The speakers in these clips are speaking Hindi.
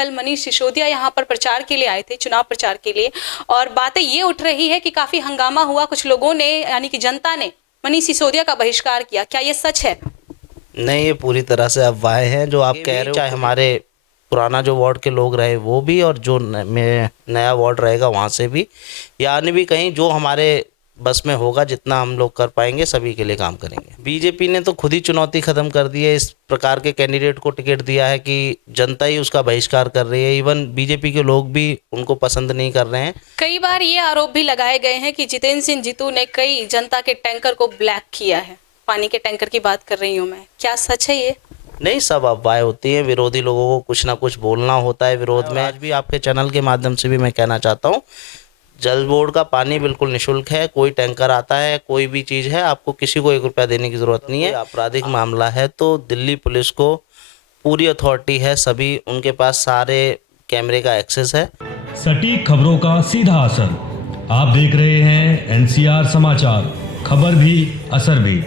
कल मनीष सिसोदिया यहाँ पर प्रचार के लिए आए थे, चुनाव प्रचार के लिए, और बातें ये उठ रही है कि काफी हंगामा हुआ, कुछ लोगों ने यानी कि जनता ने मनीष सिसोदिया का बहिष्कार किया। क्या ये सच है? नहीं, ये पूरी तरह से अफवाहें हैं जो आप कह रहे हो। चाहे हमारे पुराना जो वार्ड के लोग रहे वो भी, और जो नया वार्ड रहेगा वहाँ से भी, यानी भी कहीं जो हमारे बस में होगा, जितना हम लोग कर पाएंगे सभी के लिए काम करेंगे। बीजेपी ने तो खुद ही चुनौती ख़त्म कर दी है, इस प्रकार के कैंडिडेट को टिकट दिया है कि जनता ही उसका बहिष्कार कर रही है। इवन बीजेपी के लोग भी उनको पसंद नहीं कर रहे हैं। कई बार ये आरोप भी लगाए गए हैं कि जितेंद्र सिंह जीतू ने कई जनता के टैंकर को ब्लैक किया है। पानी के टैंकर की बात कर रही हूँ मैं, क्या सच है ये? नहीं, सब अफवाहें होती हैं। विरोधी लोगों को कुछ ना कुछ बोलना होता है विरोध में। आज भी आपके चैनल के माध्यम से भी मैं कहना चाहता हूँ, जल बोर्ड का पानी बिल्कुल निःशुल्क है। कोई टैंकर आता है, कोई भी चीज़ है, आपको किसी को 1 रुपया देने की ज़रूरत नहीं है। आपराधिक मामला है तो दिल्ली पुलिस को पूरी अथॉरिटी है, सभी उनके पास सारे कैमरे का एक्सेस है। सटीक खबरों का सीधा असर। आप देख रहे हैं एनसीआर समाचार, खबर भी असर भी।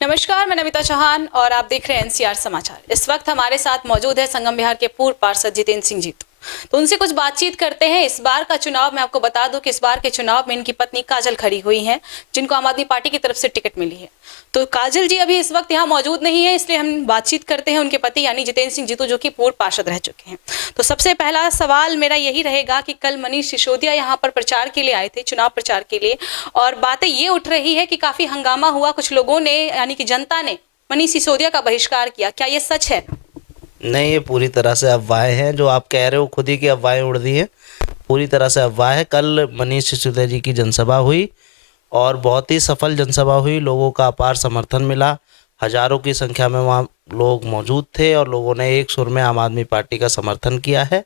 नमस्कार, मैं नमिता चौहान और आप देख रहे हैं एनसीआर समाचार। इस वक्त हमारे साथ मौजूद है संगम विहार के पूर्व पार्षद जितेंद्र सिंह जीतू। तो उनसे कुछ बातचीत करते हैं। इस बार का चुनाव, मैं आपको बता दूं कि इस बार के चुनाव में इनकी पत्नी काजल खड़ी हुई हैं, जिनको आम आदमी पार्टी की तरफ से टिकट मिली है। तो काजल जी अभी इस वक्त यहाँ मौजूद नहीं है, इसलिए हम बातचीत करते हैं उनके पति यानी जितेंद्र सिंह जीतू, जो कि पूर्व पार्षद रह चुके हैं। तो सबसे पहला सवाल मेरा यही रहेगा कि कल मनीष सिसोदिया यहाँ पर प्रचार के लिए आए थे, चुनाव प्रचार के लिए, और बातें ये उठ रही है कि काफी हंगामा हुआ, कुछ लोगों ने यानी कि जनता ने मनीष सिसोदिया का बहिष्कार किया। क्या ये सच है? नहीं, ये पूरी तरह से अफवाहें हैं जो आप कह रहे हो, खुद ही की अफवाहें उड़ रही हैं। पूरी तरह से अफवाह है। कल मनीष सिसोदिया जी की जनसभा हुई और बहुत ही सफल जनसभा हुई। लोगों का अपार समर्थन मिला, हजारों की संख्या में वहाँ लोग मौजूद थे और लोगों ने एक सुर में आम आदमी पार्टी का समर्थन किया है।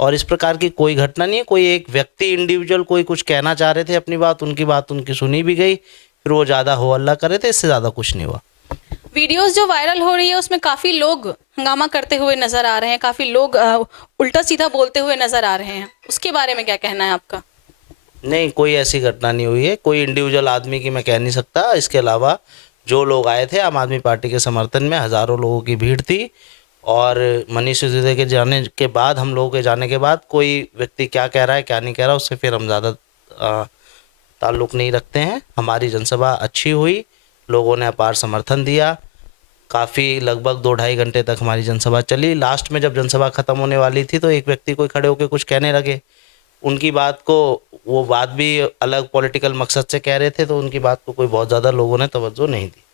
और इस प्रकार की कोई घटना नहीं है। कोई एक व्यक्ति इंडिविजुअल कोई कुछ कहना चाह रहे थे अपनी बात, उनकी बात उनकी सुनी भी गई, फिर वो ज़्यादा हो हल्ला कर रहे थे, इससे ज़्यादा कुछ नहीं हुआ। वीडियोस जो वायरल हो रही है उसमें काफी लोग हंगामा करते हुए नजर आ रहे हैं, काफी लोग उल्टा सीधा बोलते हुए नजर आ रहे हैं, उसके बारे में क्या कहना है आपका? नहीं, कोई ऐसी घटना नहीं हुई है। कोई इंडिविजुअल आदमी की मैं कह नहीं सकता। इसके अलावा जो लोग आए थे आम आदमी पार्टी के समर्थन में, हज़ारों लोगों की भीड़ थी। और मनीष सिसोदिया के जाने के बाद, हम लोगों के जाने के बाद, कोई व्यक्ति क्या कह रहा है क्या नहीं कह रहा, उससे फिर हम ज़्यादा ताल्लुक़ नहीं रखते हैं। हमारी जनसभा अच्छी हुई, लोगों ने अपार समर्थन दिया। काफ़ी लगभग 2-2.5 घंटे तक हमारी जनसभा चली। लास्ट में जब जनसभा ख़त्म होने वाली थी तो एक व्यक्ति कोई खड़े होकर कुछ कहने लगे। उनकी बात को, वो बात भी अलग पॉलिटिकल मकसद से कह रहे थे, तो उनकी बात को कोई बहुत ज़्यादा लोगों ने तवज्जो नहीं दी।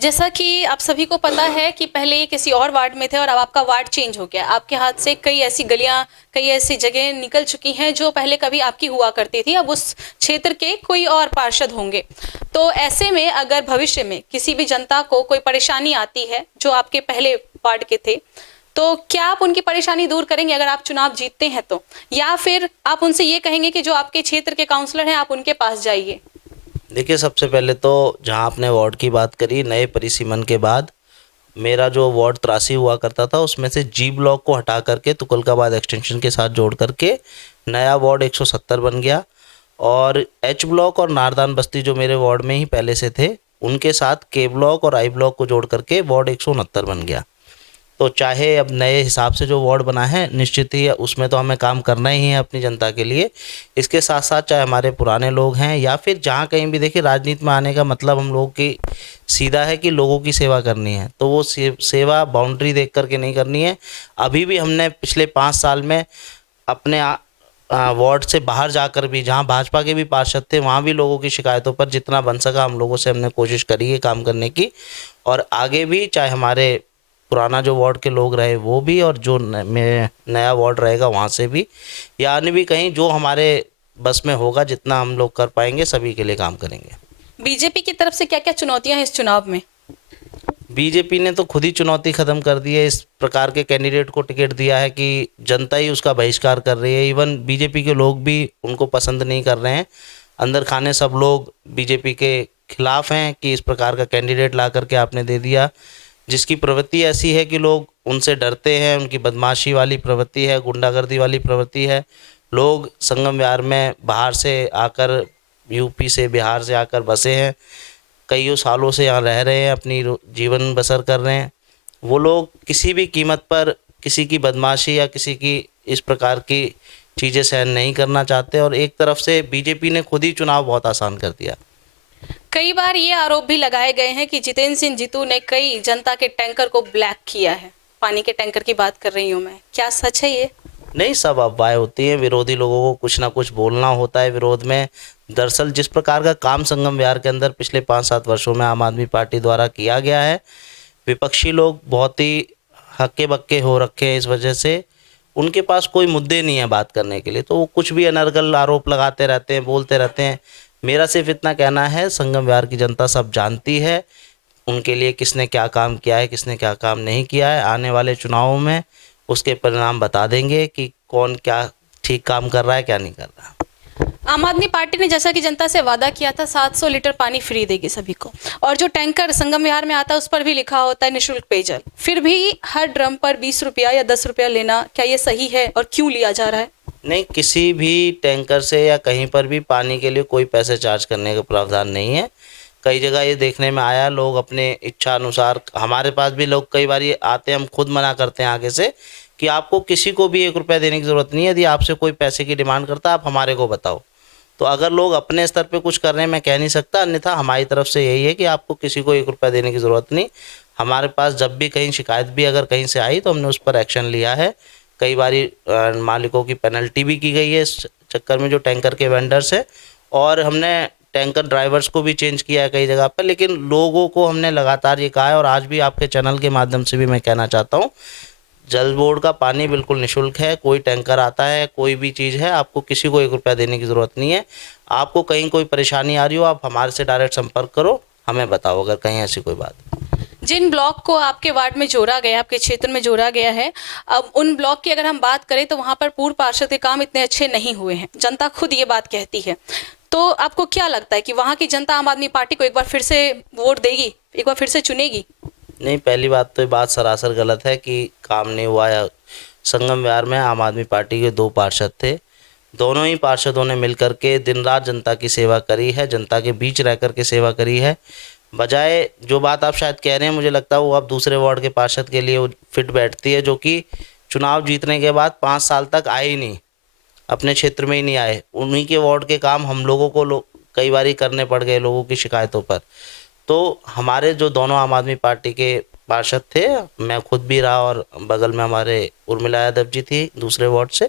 जैसा कि आप सभी को पता है कि पहले ये किसी और वार्ड में थे और अब आपका वार्ड चेंज हो गया। आपके हाथ से कई ऐसी गलियां, कई ऐसी जगह निकल चुकी हैं जो पहले कभी आपकी हुआ करती थी, अब उस क्षेत्र के कोई और पार्षद होंगे। तो ऐसे में अगर भविष्य में किसी भी जनता को कोई परेशानी आती है जो आपके पहले वार्ड के थे, तो क्या आप उनकी परेशानी दूर करेंगे अगर आप चुनाव जीतते हैं तो? या फिर आप उनसे ये कहेंगे कि जो आपके क्षेत्र के काउंसलर हैं आप उनके पास जाइए? देखिए, सबसे पहले तो जहाँ आपने वार्ड की बात करी, नए परिसीमन के बाद मेरा जो वार्ड 83 हुआ करता था उसमें से जी ब्लॉक को हटा करके तुगलकाबाद एक्सटेंशन के साथ जोड़ करके नया वार्ड 170 बन गया। और एच ब्लॉक और नारदान बस्ती जो मेरे वार्ड में ही पहले से थे, उनके साथ के ब्लॉक और आई ब्लॉक को जोड़ करके वार्ड 169 बन गया। तो चाहे अब नए हिसाब से जो वार्ड बना है, निश्चित ही उसमें तो हमें काम करना ही है अपनी जनता के लिए। इसके साथ साथ चाहे हमारे पुराने लोग हैं या फिर जहाँ कहीं भी, देखिए राजनीति में आने का मतलब हम लोग की सीधा है कि लोगों की सेवा करनी है। तो वो सेवा बाउंड्री देख करके नहीं करनी है। अभी भी हमने पिछले 5 साल में अपने वार्ड से बाहर जाकर भी, जहाँ भाजपा के भी पार्षद थे, वहाँ भी लोगों की शिकायतों पर जितना बन सका हम लोगों से हमने कोशिश करी है काम करने की। और आगे भी चाहे हमारे पुराना जो वार्ड के लोग रहे वो भी, और जो नया वार्ड रहेगा वहाँ से भी, यानी भी कहीं जो हमारे बस में होगा, जितना हम लोग कर पाएंगे सभी के लिए काम करेंगे। बीजेपी की तरफ से क्या क्या चुनौतियां हैं इस चुनाव में? बीजेपी ने तो खुद ही चुनौती ख़त्म कर दी है। इस प्रकार के कैंडिडेट को टिकट दिया है कि जनता ही उसका बहिष्कार कर रही है। इवन बीजेपी के लोग भी उनको पसंद नहीं कर रहे हैं। अंदर खाने सब लोग बीजेपी के खिलाफ हैं कि इस प्रकार का कैंडिडेट ला करके आपने दे दिया, जिसकी प्रवृत्ति ऐसी है कि लोग उनसे डरते हैं। उनकी बदमाशी वाली प्रवृत्ति है, गुंडागर्दी वाली प्रवृत्ति है। लोग संगम विहार में बाहर से आकर, यूपी से, बिहार से आकर बसे हैं, कईयों सालों से यहाँ रह रहे हैं, अपनी जीवन बसर कर रहे हैं। वो लोग किसी भी कीमत पर किसी की बदमाशी या किसी की इस प्रकार की चीज़ें सहन नहीं करना चाहते, और एक तरफ से बीजेपी ने खुद ही चुनाव बहुत आसान कर दिया। कई बार ये आरोप भी लगाए गए हैं कि जितेंद्र सिंह जीतू ने कई जनता के टैंकर को ब्लैक किया है। पानी के टैंकर की बात कर रही हूँ मैं, क्या सच है ये? नहीं, सब अफवाहें होती हैं। विरोधी लोगों को कुछ ना कुछ बोलना होता है विरोध में। दरअसल जिस प्रकार का काम संगम विहार के अंदर पिछले 5-7 वर्षों में आम आदमी पार्टी द्वारा किया गया है, विपक्षी लोग बहुत ही हक्के बक्के हो रखे हैं। इस वजह से उनके पास कोई मुद्दे नहीं है बात करने के लिए, तो वो कुछ भी अनर्गल आरोप लगाते रहते हैं, बोलते रहते हैं। मेरा सिर्फ इतना कहना है, संगम विहार की जनता सब जानती है उनके लिए किसने क्या काम किया है, किसने क्या काम नहीं किया है। आने वाले चुनावों में उसके परिणाम बता देंगे कि कौन क्या ठीक काम कर रहा है, क्या नहीं कर रहा। आम आदमी पार्टी ने जैसा कि जनता से वादा किया था 700 लीटर पानी फ्री देगी सभी को, और जो टैंकर संगम विहार में आता है उस पर भी लिखा होता है निःशुल्क पेयजल, फिर भी हर ड्रम पर 20 रुपया या 10 रुपया लेना, क्या ये सही है और क्यों लिया जा रहा है? नहीं, किसी भी टैंकर से या कहीं पर भी पानी के लिए कोई पैसे चार्ज करने का प्रावधान नहीं है। कई जगह ये देखने में आया, लोग अपने इच्छा अनुसार, हमारे पास भी लोग कई बार ये आते हैं, हम खुद मना करते हैं आगे से कि आपको किसी को भी 1 रुपया देने की ज़रूरत नहीं है। यदि आपसे कोई पैसे की डिमांड करता है, आप हमारे को बताओ। तो अगर लोग अपने स्तर पे कुछ कर रहे हैं, मैं कह नहीं सकता, अन्यथा हमारी तरफ से यही है कि आपको किसी को 1 रुपया देने की ज़रूरत नहीं। हमारे पास जब भी कहीं शिकायत भी अगर कहीं से आई तो हमने उस पर एक्शन लिया है। कई बारी मालिकों की पेनल्टी भी की गई है इस चक्कर में, जो टैंकर के वेंडर्स हैं, और हमने टैंकर ड्राइवर्स को भी चेंज किया है कई जगह पर। लेकिन लोगों को हमने लगातार ये कहा है, और आज भी आपके चैनल के माध्यम से भी मैं कहना चाहता हूँ, जल बोर्ड का पानी बिल्कुल निःशुल्क है। कोई टैंकर आता है, कोई भी चीज़ है, आपको किसी को 1 रुपया देने की ज़रूरत नहीं है। आपको कहीं कोई परेशानी आ रही हो, आप हमारे से डायरेक्ट संपर्क करो, हमें बताओ अगर कहीं ऐसी कोई बात। जिन ब्लॉक को आपके वार्ड में जोड़ा गया, आपके क्षेत्र में जोड़ा गया है, अब उन ब्लॉक की अगर हम बात करें तो वहाँ पर पूर्व पार्षद के काम इतने अच्छे नहीं हुए हैं, जनता खुद ये बात कहती है। तो आपको क्या लगता है कि वहाँ की जनता आम आदमी पार्टी को एक बार फिर से वोट देगी, एक बार फिर से चुनेगी? नहीं, पहली बात तो ये बात सरासर गलत है कि काम नहीं हुआ। या संगम विहार में आम आदमी पार्टी के 2 पार्षद थे, दोनों ही पार्षदों ने मिलकर के दिन रात जनता की सेवा करी है, जनता के बीच रह कर के सेवा करी है। बजाय जो बात आप शायद कह रहे हैं, मुझे लगता है वो अब दूसरे वार्ड के पार्षद के लिए वो फिट बैठती है, जो कि चुनाव जीतने के बाद 5 साल तक आए ही नहीं, अपने क्षेत्र में ही नहीं आए। उन्हीं के वार्ड के काम हम लोगों को कई बार करने पड़ गए लोगों की शिकायतों पर। तो हमारे जो दोनों आम आदमी पार्टी के पार्षद थे, मैं खुद भी रहा और बगल में हमारे उर्मिला यादव जी थी दूसरे वार्ड से,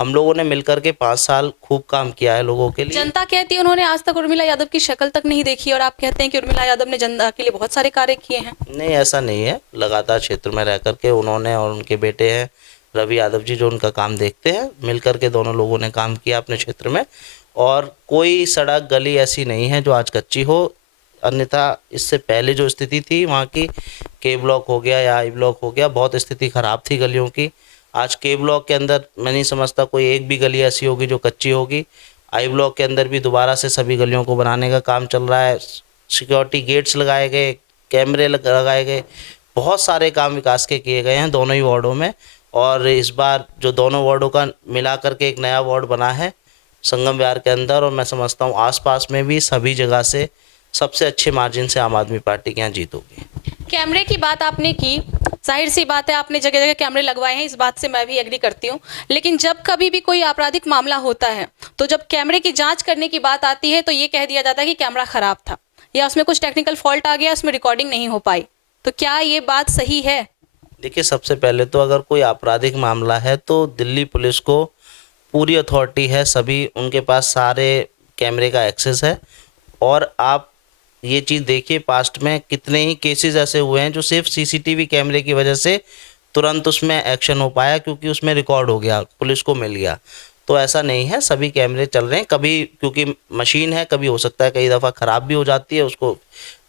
हम लोगों ने मिलकर के 5 साल खूब काम किया है लोगों के लिए। जनता कहती है उन्होंने आज तक उर्मिला यादव की शक्ल तक नहीं देखी, और आप कहते हैं कि उर्मिला यादव ने जनता के लिए बहुत सारे कार्य किए हैं। नहीं, ऐसा नहीं है। लगातार क्षेत्र में रह करके उन्होंने और उनके बेटे हैं रवि यादव जी, जो उनका काम देखते हैं, मिलकर के दोनों लोगों ने काम किया अपने क्षेत्र में। और कोई सड़क गली ऐसी नहीं है जो आज कच्ची हो, अन्यथा इससे पहले जो स्थिति थी वहाँ की, के ब्लॉक हो गया या आई ब्लॉक हो गया, बहुत स्थिति ख़राब थी गलियों की। आज के ब्लॉक के अंदर मैं नहीं समझता कोई एक भी गली ऐसी होगी जो कच्ची होगी। आई ब्लॉक के अंदर भी दोबारा से सभी गलियों को बनाने का काम चल रहा है। सिक्योरिटी गेट्स लगाए गए, कैमरे लगाए गए, बहुत सारे काम विकास के किए गए हैं दोनों ही वार्डों में। और इस बार जो दोनों वार्डों का मिला करके एक नया वार्ड बना है संगम विहार के अंदर, और मैं समझता हूँ आसपास में भी सभी जगह से सबसे अच्छे मार्जिन से आम आदमी पार्टी के यहाँ जीत होगी। कैमरे की बात आपने की, जाहिर सी बात है आपने जगह जगह कैमरे लगवाए हैं, इस बात से मैं भी एग्री करती हूँ। लेकिन जब कभी भी कोई आपराधिक मामला होता है तो जब कैमरे की जांच करने की बात आती है तो ये कह दिया जाता है कि कैमरा खराब था, या उसमें कुछ टेक्निकल फॉल्ट आ गया, उसमें रिकॉर्डिंग नहीं हो पाई। तो क्या ये बात सही है? देखिए, सबसे पहले तो अगर कोई आपराधिक मामला है तो दिल्ली पुलिस को पूरी अथॉरिटी है, सभी उनके पास सारे कैमरे का एक्सेस है। और आप ये चीज़ देखिए, पास्ट में कितने ही केसेस ऐसे हुए हैं जो सिर्फ सीसीटीवी कैमरे की वजह से तुरंत उसमें एक्शन हो पाया, क्योंकि उसमें रिकॉर्ड हो गया, पुलिस को मिल गया। तो ऐसा नहीं है, सभी कैमरे चल रहे हैं। कभी क्योंकि मशीन है, कभी हो सकता है कई दफ़ा ख़राब भी हो जाती है, उसको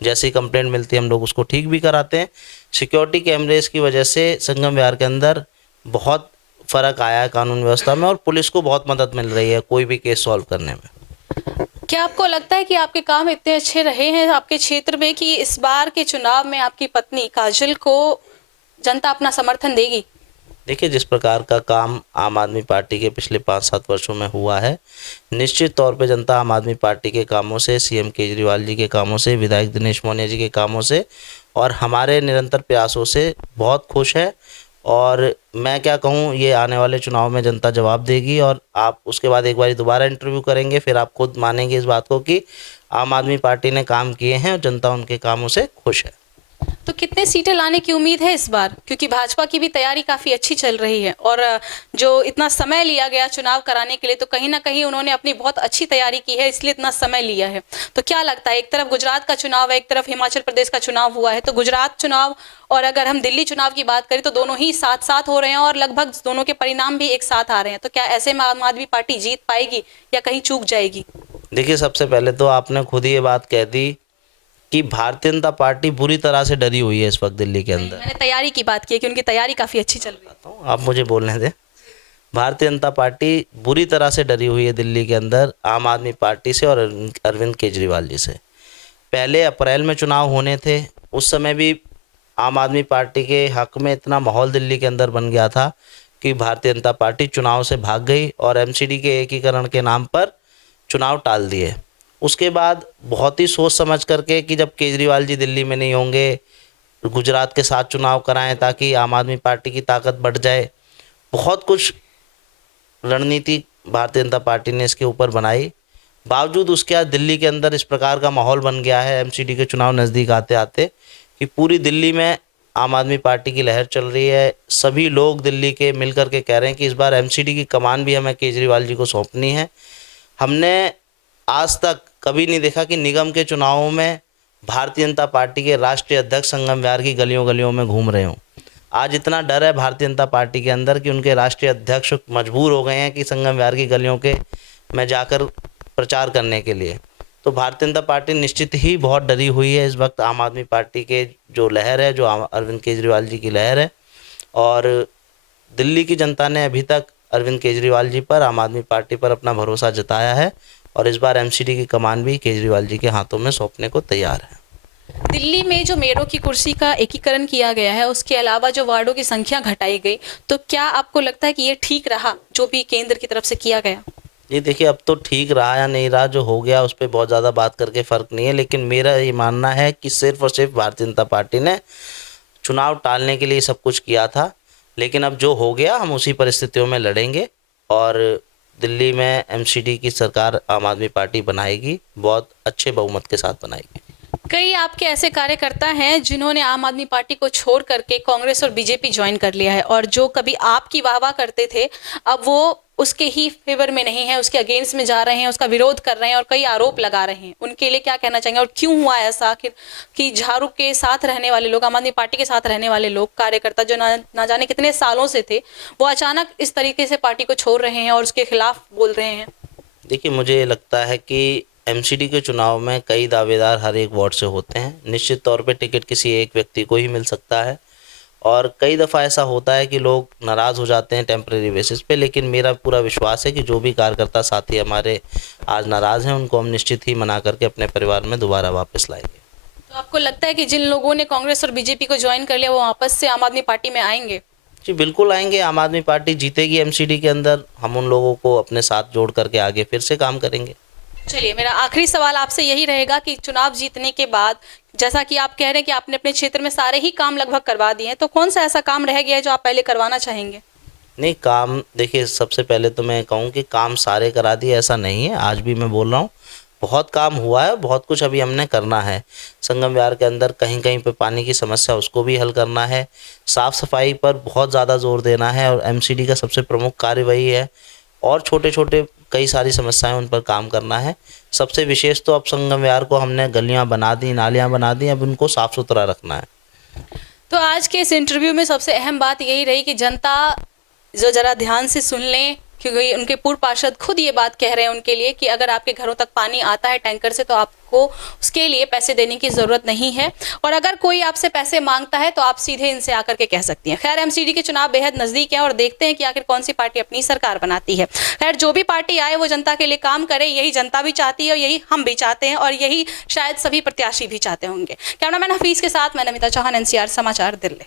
जैसे ही कंप्लेंट मिलती है हम लोग उसको ठीक भी कराते हैं। सिक्योरिटी कैमरेज की वजह से संगम विहार के अंदर बहुत फ़र्क आया है कानून व्यवस्था में, और पुलिस को बहुत मदद मिल रही है कोई भी केस सॉल्व करने में। क्या आपको लगता है कि आपके काम इतने अच्छे रहे हैं आपके क्षेत्र में कि इस बार के चुनाव में आपकी पत्नी काजल को जनता अपना समर्थन देगी? देखिए, जिस प्रकार का काम आम आदमी पार्टी के पिछले 5-7 वर्षों में हुआ है, निश्चित तौर पे जनता आम आदमी पार्टी के कामों से, सीएम केजरीवाल जी के कामों से, विधायक दिनेश मोनिया जी के कामों से और हमारे निरंतर प्रयासों से बहुत खुश है। और मैं क्या कहूँ, ये आने वाले चुनाव में जनता जवाब देगी और आप उसके बाद एक बार दोबारा इंटरव्यू करेंगे, फिर आप खुद मानेंगे इस बात को कि आम आदमी पार्टी ने काम किए हैं और जनता उनके कामों से खुश है। तो कितने सीटें लाने की उम्मीद है इस बार, क्योंकि भाजपा की भी तैयारी काफी अच्छी चल रही है और जो इतना समय लिया गया चुनाव कराने के लिए, तो कहीं ना कहीं उन्होंने अपनी बहुत अच्छी तैयारी की है, इसलिए इतना समय लिया है। तो क्या लगता है, एक तरफ गुजरात का चुनाव है, एक तरफ हिमाचल प्रदेश का चुनाव हुआ है, तो गुजरात चुनाव और अगर हम दिल्ली चुनाव की बात करें तो दोनों ही साथ साथ हो रहे हैं और लगभग दोनों के परिणाम भी एक साथ आ रहे हैं, तो क्या ऐसे में आम आदमी पार्टी जीत पाएगी या कहीं चूक जाएगी? देखिए, सबसे पहले तो आपने खुद ही ये बात कह दी कि भारतीय जनता पार्टी बुरी तरह से डरी हुई है इस वक्त दिल्ली के अंदर। मैंने तैयारी की बात की है कि उनकी तैयारी काफी अच्छी चल रही है। आप मुझे बोलने दें। भारतीय जनता पार्टी बुरी तरह से डरी हुई है दिल्ली के अंदर आम आदमी पार्टी से और अरविंद केजरीवाल जी से। पहले अप्रैल में चुनाव होने थे, उस समय भी आम आदमी पार्टी के हक में इतना माहौल दिल्ली के अंदर बन गया था कि भारतीय जनता पार्टी चुनाव से भाग गई और एमसीडी के एकीकरण के नाम पर चुनाव टाल दिए। उसके बाद बहुत ही सोच समझ करके कि जब केजरीवाल जी दिल्ली में नहीं होंगे, गुजरात के साथ चुनाव कराएं ताकि आम आदमी पार्टी की ताकत बढ़ जाए, बहुत कुछ रणनीति भारतीय जनता पार्टी ने इसके ऊपर बनाई। बावजूद उसके आज दिल्ली के अंदर इस प्रकार का माहौल बन गया है एमसीडी के चुनाव नज़दीक आते आते कि पूरी दिल्ली में आम आदमी पार्टी की लहर चल रही है। सभी लोग दिल्ली के मिल कर के कह रहे हैं कि इस बार एमसीडी की कमान भी हमें केजरीवाल जी को सौंपनी है। हमने आज तक कभी नहीं देखा कि निगम के चुनावों में भारतीय जनता पार्टी के राष्ट्रीय अध्यक्ष संगम विहार की गलियों गलियों में घूम रहे हों। आज इतना डर है भारतीय जनता पार्टी के अंदर कि उनके राष्ट्रीय अध्यक्ष मजबूर हो गए हैं कि संगम विहार की गलियों के में जाकर प्रचार करने के लिए। तो भारतीय जनता पार्टी निश्चित ही बहुत डरी हुई है इस वक्त आम आदमी पार्टी के जो लहर है, जो अरविंद केजरीवाल जी की लहर है। और दिल्ली की जनता ने अभी तक अरविंद केजरीवाल जी पर, आम आदमी पार्टी पर अपना भरोसा जताया है और इस बार एमसीडी की कमान भी केजरीवाल जी के हाथों में सौंपने को तैयार है। दिल्ली में जो मेयरों की कुर्सी का एकीकरण किया गया है, उसके अलावा जो वार्डों की संख्या घटाई गई, तो क्या आपको लगता है कि ये ठीक रहा जो भी केंद्र की तरफ से किया गया? ये देखिए, अब तो ठीक रहा या नहीं रहा, जो हो गया उस पर बहुत ज़्यादा बात करके फ़र्क नहीं है, लेकिन मेरा ये मानना है कि सिर्फ और सिर्फ भारतीय जनता पार्टी ने चुनाव टालने के लिए सब कुछ किया था। लेकिन अब जो हो गया हम उसी परिस्थितियों में लड़ेंगे और दिल्ली में एमसीडी की सरकार आम आदमी पार्टी बनाएगी, बहुत अच्छे बहुमत के साथ बनाएगी। कई आपके ऐसे कार्यकर्ता हैं जिन्होंने आम आदमी पार्टी को छोड़ करके कांग्रेस और बीजेपी ज्वाइन कर लिया है और जो कभी आपकी वाहवाह करते थे, अब वो उसके ही फेवर में नहीं है, उसके अगेंस्ट में जा रहे हैं, उसका विरोध कर रहे हैं और कई आरोप लगा रहे हैं। उनके लिए क्या कहना चाहेंगे और क्यों हुआ ऐसा आखिर कि झाड़ू के साथ रहने वाले लोग, आम आदमी पार्टी के साथ रहने वाले लोग, कार्यकर्ता जो ना जाने कितने सालों से थे, वो अचानक इस तरीके से पार्टी को छोड़ रहे हैं और उसके खिलाफ बोल रहे हैं? देखिए, मुझे ये लगता है कि एमसीडी के चुनाव में कई दावेदार हर एक वार्ड से होते हैं। निश्चित तौर पे टिकट किसी एक व्यक्ति को ही मिल सकता है और कई दफ़ा ऐसा होता है कि लोग नाराज़ हो जाते हैं टेम्परेरी बेसिस पे, लेकिन मेरा पूरा विश्वास है कि जो भी कार्यकर्ता साथी हमारे आज नाराज़ हैं उनको हम निश्चित ही मना करके अपने परिवार में दोबारा वापस लाएंगे। तो आपको लगता है कि जिन लोगों ने कांग्रेस और बीजेपी को ज्वाइन कर लिया वो वापस से आम आदमी पार्टी में आएंगे? जी बिल्कुल आएंगे। आम आदमी पार्टी जीतेगी एमसीडी के अंदर, हम उन लोगों को अपने साथ जोड़ करके आगे फिर से काम करेंगे। चलिए, मेरा आखिरी सवाल आपसे यही रहेगा कि चुनाव जीतने के बाद, जैसा कि आप कह रहे हैं कि आपने अपने क्षेत्र में सारे ही काम लगभग करवा दिए हैं, तो कौन सा ऐसा काम रह गया है जो आप पहले करवाना चाहेंगे? नहीं, काम देखिए, सबसे पहले तो मैं कहूँ कि काम सारे करा दिए ऐसा नहीं है। आज भी मैं बोल रहा हूँ, बहुत काम हुआ है, बहुत कुछ अभी हमने करना है। संगम विहार के अंदर कहीं कहीं पे पानी की समस्या, उसको भी हल करना है। साफ़ सफाई पर बहुत ज़्यादा जोर देना है और एमसीडी का सबसे प्रमुख कार्य वही है। और छोटे छोटे कई सारी समस्याएं उन पर काम करना है। सबसे विशेष तो अब संगम विहार को हमने गलियां बना दी, नालियां बना दी, अब उनको साफ़ सुथरा रखना है। तो आज के इस इंटरव्यू में सबसे अहम बात यही रही कि जनता जो ज़रा ध्यान से सुन लें, क्योंकि उनके पूर्व पार्षद खुद ये बात कह रहे हैं उनके लिए कि अगर आपके घरों तक पानी आता है टैंकर से तो आपको उसके लिए पैसे देने की ज़रूरत नहीं है, और अगर कोई आपसे पैसे मांगता है तो आप सीधे इनसे आकर के कह सकती हैं। खैर, एमसीडी के चुनाव बेहद नज़दीक हैं और देखते हैं कि आखिर कौन सी पार्टी अपनी सरकार बनाती है। खैर, जो भी पार्टी आए वो जनता के लिए काम करे, यही जनता भी चाहती है और यही हम भी चाहते हैं और यही शायद सभी प्रत्याशी भी चाहते होंगे। कैमरामैन हफीज़ के साथ मैं नमिता चौहान, NCR समाचार, दिल्ली।